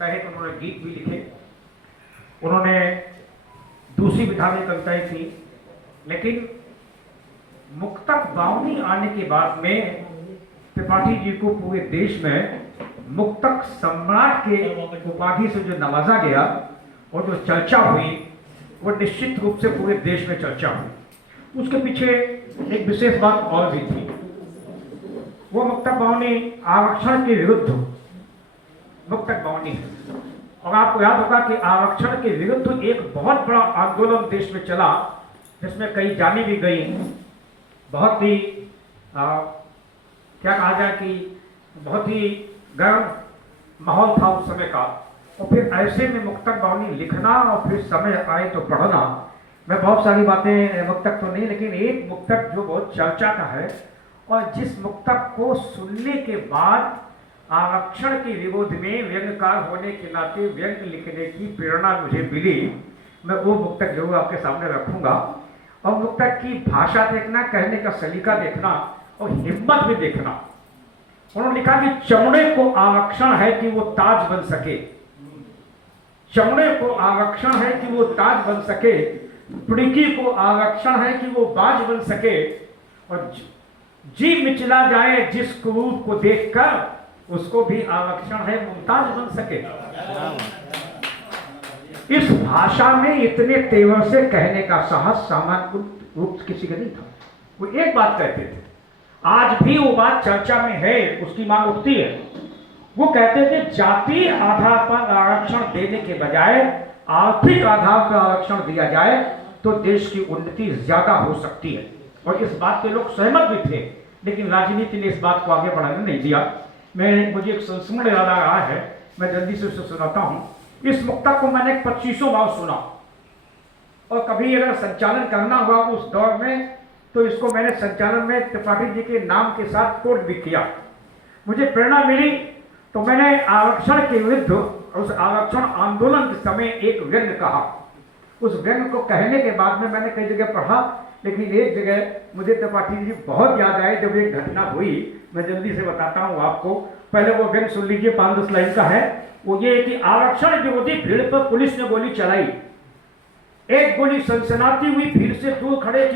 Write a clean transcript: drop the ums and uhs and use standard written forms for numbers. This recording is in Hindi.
तहत उन्होंने गीत भी लिखे, उन्होंने दूसरी विधा में कविताएं थी। लेकिन मुक्तक बावनी आने के बाद में त्रिपाठी जी को पूरे देश में मुक्तक सम्राट के उपाधि से जो नवाजा गया और जो चर्चा हुई वो निश्चित रूप से पूरे देश में चर्चा हुई। उसके पीछे एक विशेष बात और भी थी। वो मुक्तक बावनी आरक्षण के विरुद्ध मुक्तक बावनी है। और आपको याद होगा कि आरक्षण के विरुद्ध एक बहुत बड़ा आंदोलन देश में चला, जिसमें कई जाने भी गई। बहुत ही क्या कहा जाए कि बहुत ही गर्म माहौल था उस समय का। और फिर ऐसे में मुक्तक बावनी लिखना और फिर समय आए तो पढ़ना। मैं बहुत सारी बातें मुक्तक तो नहीं, लेकिन एक मुक्तक जो बहुत चर्चा का है और जिस मुक्तक को सुनने के बाद आरक्षण के विरोध में व्यंग्यकार होने के नाते व्यंग्य लिखने की प्रेरणा मुझे मिली, मैं वो मुक्तक जरूर आपके सामने रखूंगा। और मुक्तक की भाषा देखना, कहने का सलीका देखना और हिम्मत भी देखना। उन्होंने लिखा कि चमड़े को आरक्षण है कि वो ताज बन सके, चमड़े को आरक्षण है कि वो ताज बन सके, पिड़की को आरक्षण है कि वो बाज बन सके, और जी मिचला जाए जिस कुरूप को देखकर उसको भी आरक्षण है मुमताज बन सके। इस भाषा में इतने तेवर से कहने का साहस सामान्य रूप से किसी का नहीं था। वो एक बात कहते थे, आज भी वो बात चर्चा में है, उसकी मांग उठती है। वो कहते थे जाति आधार पर आरक्षण देने के बजाय आर्थिक आधार पर आरक्षण दिया जाए तो देश की उन्नति ज्यादा हो सकती है। और इस बात के लोग सहमत भी थे, लेकिन राजनीति ने इस बात को आगे बढ़ाने नहीं दिया। मुझे एक संस्मरण याद आ रहा है, मैं जल्दी से उसे सुनाता हूं। इस मुक्तक को मैंने 2500 बार सुना, और कभी अगर संचालन करना हुआ उस दौर में तो इसको मैंने संचालन में त्रिपाठी जी के नाम के साथ कोट भी किया। मुझे प्रेरणा मिली तो मैंने आरक्षण के विरुद्ध उस आरक्षण आंदोलन के समय एक व्यंग्य कहा। उस व्यंग्य को कहने के बाद में मैंने कई जगह पढ़ा, लेकिन एक जगह मुझे त्रिपाठी जी बहुत याद आए जब एक घटना हुई। मैं जल्दी से बताता हूँ आपको। पहले वो व्यंग्य सुन लीजिए, 5-10 लाइन का है। वो ये है कि आरक्षण विरोधी भीड़ पर पुलिस ने गोली चलाई, एक गोली सनसनाती हुई भीड़ से दूर खड़े की